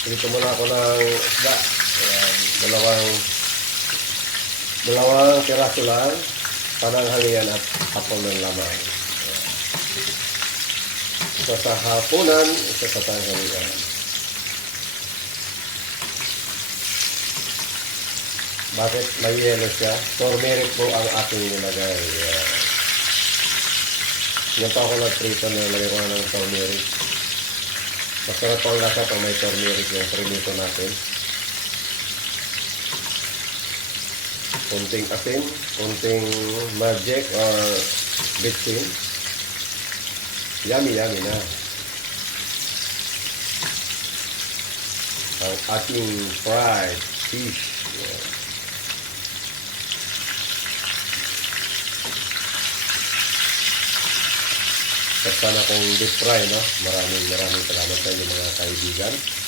Dito muna ako ng isda. Ayan, dalawang piraso lang. Pananghalian at hapon ng lamang. Isa sa hapunan, isa sa tanghalian. Bakit may yelo siya? Turmeric po ang aking nilagay. Yan pa ako nagprito na nilagay ko ng turmeric. Masarap po ang lasa pag may turmeric yung prinito natin. Kunting asin, kunting magic or bitchin. Yummy na. Ang ating fried fish. Sana kung deep fry, no? Maraming salamat sa inyo mga kaibigan.